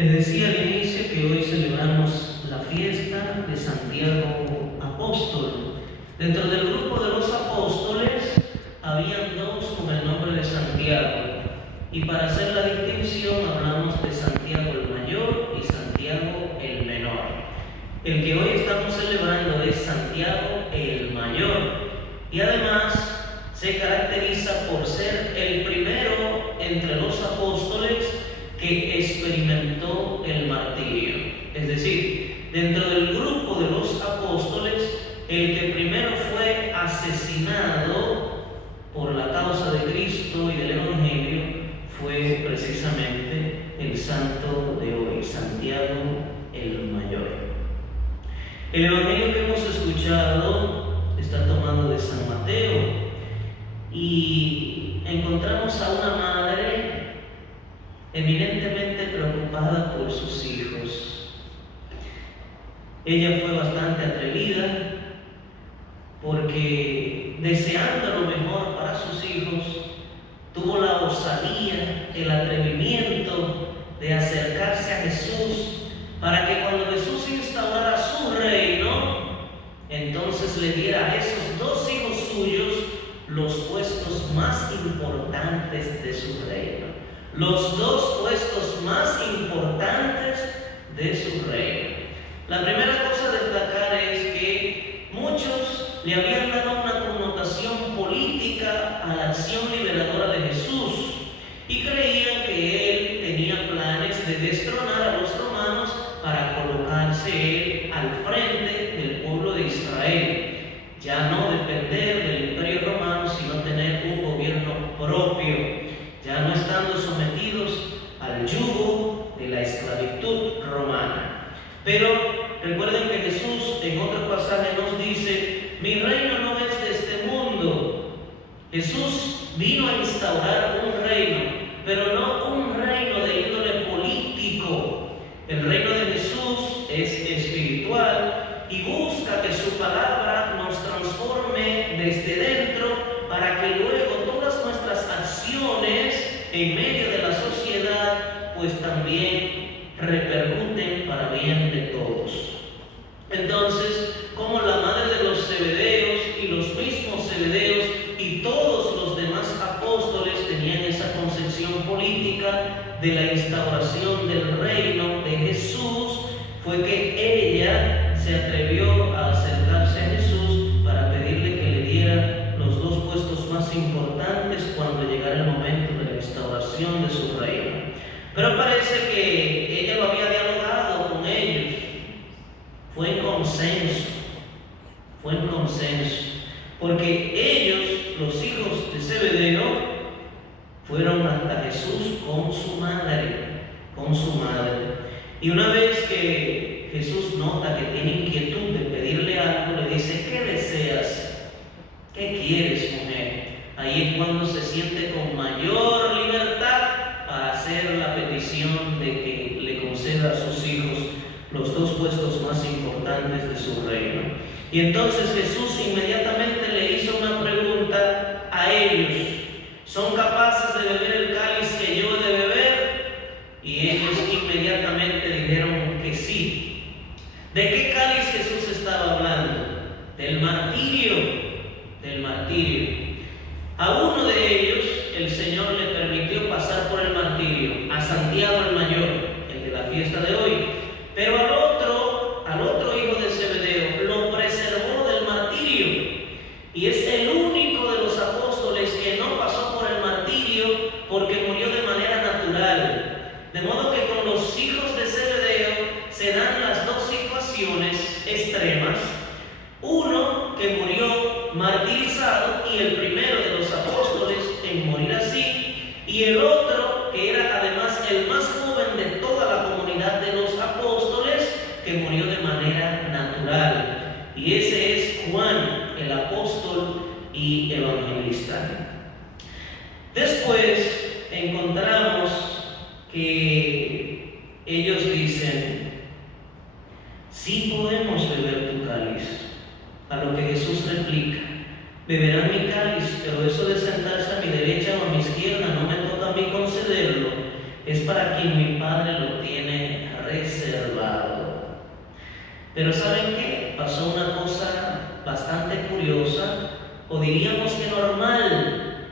Les decía al inicio que hoy celebramos la fiesta de Santiago Apóstol. Dentro del grupo de los apóstoles habían dos con el nombre de Santiago, y para hacer la distinción hablamos de Santiago el Mayor y Santiago el Menor. El que hoy estamos celebrando es Santiago el Mayor, y además se caracteriza por ser el primero entre los apóstoles que experimentó el martirio. Es decir, dentro del grupo de los apóstoles, el que primero fue asesinado por la causa de Cristo y del Evangelio fue precisamente el santo de hoy, Santiago el Mayor. El Evangelio que hemos escuchado está tomado de San Mateo y encontramos a una madre eminentemente preocupada por sus hijos. Ella fue bastante atrevida porque, deseando lo mejor para sus hijos, tuvo la osadía, el atrevimiento de acercarse a Jesús para que cuando Jesús instaurara su reino, entonces le diera a esos dos hijos suyos los puestos más importantes de su reino. Los dos puestos más importantes de su reino. La primera cosa a destacar es que muchos le habían dado una connotación política a la acción liberadora de Jesús y creían que él tenía planes de destronar a los romanos para colocarse él al frente del pueblo de Israel. Ya no depender del imperio romano, sino tener un gobierno propio, ya no estando sometidos al yugo de la esclavitud romana. Pero recuerden que Jesús en otro pasaje nos dice: mi reino no es de este mundo. Jesús vino a instaurar un reino, pero no un reino de índole político. El reino de Jesús es espiritual y busca que su palabra nos transforme desde dentro para que luego todas nuestras acciones en medio de la sociedad pues también repercuten para bien de todos. Entonces, como la madre de los Zebedeos y los mismos Zebedeos y todos los demás apóstoles tenían esa concepción política de la instauración del reino de Jesús, fue que ella se atrevió a acercarse a Jesús para pedirle que le diera los dos puestos más importantes cuando llegara el momento de la instauración de su reino. Pero parece que ella lo había dialogado con ellos. Fue en consenso, porque ellos, los hijos de Zebedeo, fueron hasta Jesús con su madre. Y una vez que Jesús nota que tiene inquietud de pedirle algo, le dice: ¿qué deseas? ¿Qué quieres, mujer? Ahí es cuando se siente con mayor libertad para hacer la petición de que le conceda a sus hijos los dos puestos más importantes de su reino. Y entonces Jesús inmediatamente le hizo una pregunta a ellos: ¿son capaces de beber el cáliz que yo he de beber? Y ellos inmediatamente dijeron que sí. ¿De qué cáliz Jesús estaba hablando? Del martirio. A uno de ellos el Señor le permitió pasar por el martirio, a Santiago el Mayor, el de la fiesta de hoy. Pero al otro hijo de Zebedeo lo preservó del martirio, y es el único de los apóstoles que no pasó por el martirio porque murió de manera natural. De modo que con los hijos de Zebedeo se dan las dos situaciones extremas: uno que murió martirizado y el primero de los apóstoles en morir así, y el otro que era además el más joven de toda la comunidad de los apóstoles, que murió de manera natural. Y ese es Juan, el apóstol y evangelista. Después encontramos que ellos dicen: sí podemos beber tu cáliz. A lo que Jesús replica: beberán mi cáliz, pero eso de sentarse a mi derecha o a mi izquierda no me toca a mí concederlo, es para quien mi Padre lo tiene reservado. Pero ¿saben qué? Pasó una cosa bastante curiosa, o diríamos que normal,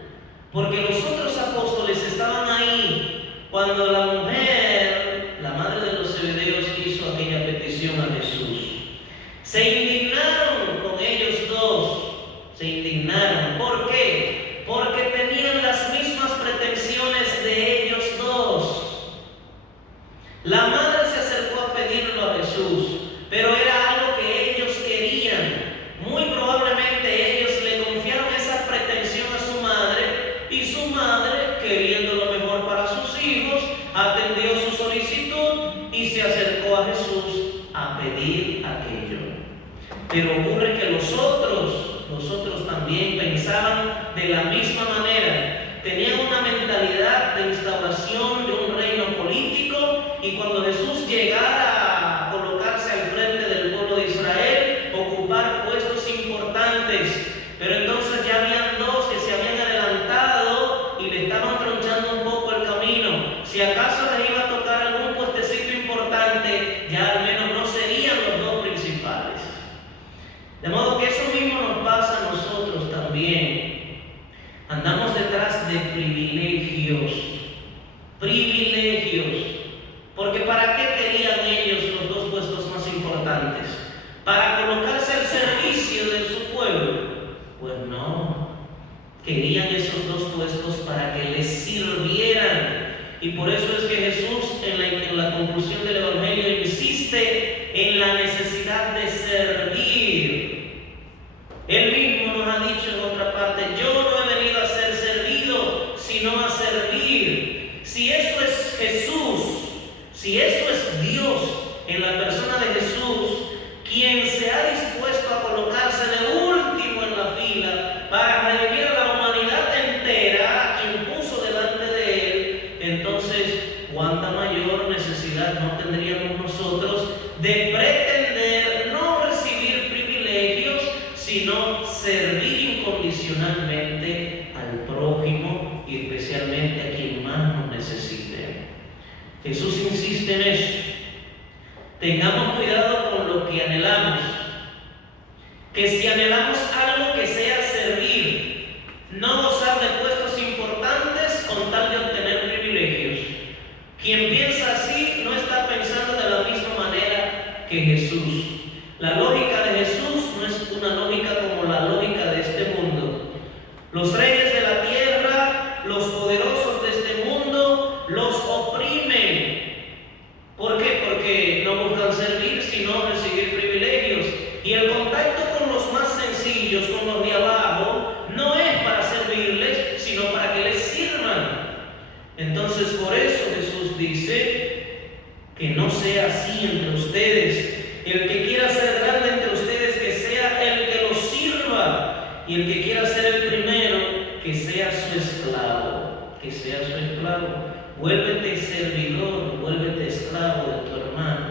porque los otros apóstoles estaban ahí cuando la mujer, la madre de los Zebedeos, hizo aquella petición a Jesús. Se indignaron con ellos dos, se indignaron. ¿Por qué? Porque tenían las mismas pretensiones de ellos dos. La madre se acercó a pedirlo a Jesús, pero era algo que ellos querían. Muy probablemente ellos le confiaron esa pretensión a su madre, y su madre, queriendo lo mejor para sus hijos, atendió su solicitud y se acercó a Jesús a pedir aquello. Pero ocurre que los otros también pensaban de la misma manera. Tenían una mentalidad de instauración de un reino político, y cuando Jesús llegara a colocarse al frente del pueblo de Israel, ocupar puestos importantes. Pero entonces ya habían dos que se habían adelantado y le estaban tronchando un poco el camino. Si acaso les iba a tocar algún puestecito importante, ya al menos no serían los dos principales. De modo que eso mismo nos pasa a nosotros también. Andamos detrás de privilegios. Porque ¿para qué querían ellos los dos puestos más importantes? ¿Para colocarse al servicio de su pueblo? Pues no. Querían esos dos puestos para que les sirvieran. Y por eso es que Jesús en la conclusión del Evangelio insiste en la necesidad de servir. Él mismo nos ha dicho en otra parte: yo no he venido a ser servido, sino a servir. Si eso es Jesús, si eso es Dios en la persona de Jesús, quien se ha dispuesto a colocarse de último en la fila para redimir a la humanidad entera, a quien puso delante de él, entonces cuánta mayor necesidad no tendríamos nosotros de pretender no recibir privilegios, sino servir incondicionalmente al prójimo y especialmente a quien más nos necesite. Jesús insiste en eso. Tengamos cuidado con lo que anhelamos. Que si anhelamos algo, que sea servir, no gozar de puestos importantes con tal de obtener privilegios. Quien piensa así no está pensando de la misma manera que Jesús. La lógica de Jesús no es una lógica como la lógica de este mundo. Los reyes de la tierra, los poderosos de este mundo, los oprimen. ¿Por qué? Porque no buscan servir, sino recibir privilegios. Y el contacto con los más sencillos, con los de abajo, no es para servirles, sino para que les sirvan. Entonces, por eso Jesús dice que no sea así entre ustedes. El que quiera ser grande entre ustedes, que sea el que los sirva. Y el que quiera ser el primero, que sea su esclavo. Que sea su esclavo. Vuélvete servidor, vuélvete esclavo de tu hermano.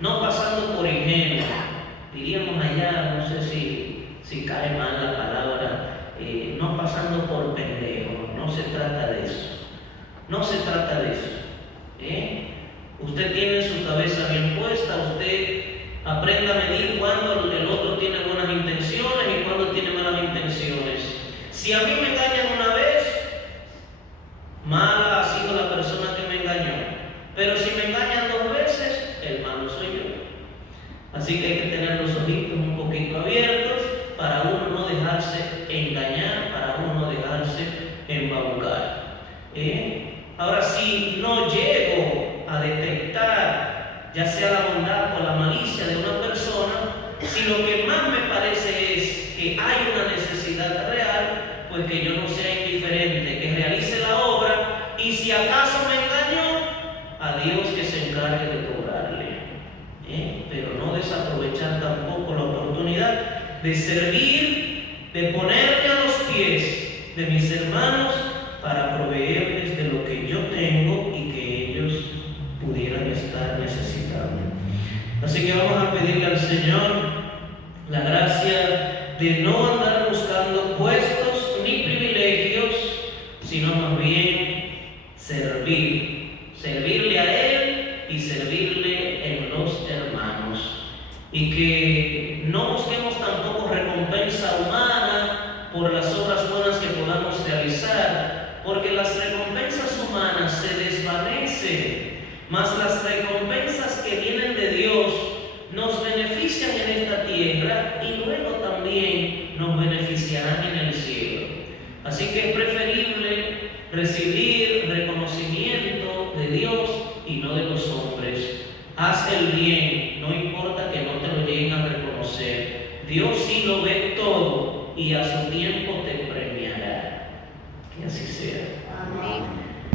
No pasando por ingenuo. Diríamos allá, no sé si cae mal la palabra, no pasando por pendejo. No se trata de eso. No se trata de eso. Usted tiene su cabeza bien puesta, usted aprenda a medir cuándo el otro tiene buenas intenciones y cuándo tiene malas intenciones. Si a mí me engañan una vez, mala ha sido la persona que me engañó. Pero si me engañan dos veces, el malo soy yo. Así que hay que tener los ojitos un poquito abiertos para uno no dejarse engañar, para uno no dejarse embaucar. Ahora, si no llego a detectar ya sea la bondad o la malicia de una persona, si lo que más me parece es que hay una necesidad real, pues que yo no sea indiferente, que realice la obra, y si acaso me engañó, a Dios que se encargue de cobrarle. Pero no desaprovechar tampoco la oportunidad de servir, de ponerme a los pies de mis hermanos para proveerles de lo que yo tengo y que ellos pudieran estar necesitando. Así que vamos a pedirle al Señor la gracia de no andar buscando puestos ni privilegios, sino más bien servirle a Él y servirle en los hermanos. Y que no busquemos tampoco recompensa humana por las obras buenas que podamos realizar, porque las recompensas humanas se desvanecen, mas las recompensas que vienen de Dios nos benefician en esta tierra y luego también nos beneficiarán en el cielo. Así que es preferible recibir reconocimiento de Dios y no de los hombres. Haz el bien, no importa que no te lo lleguen a reconocer. Dios sí lo ve todo y a su tiempo te premiará. Que así sea. Amén.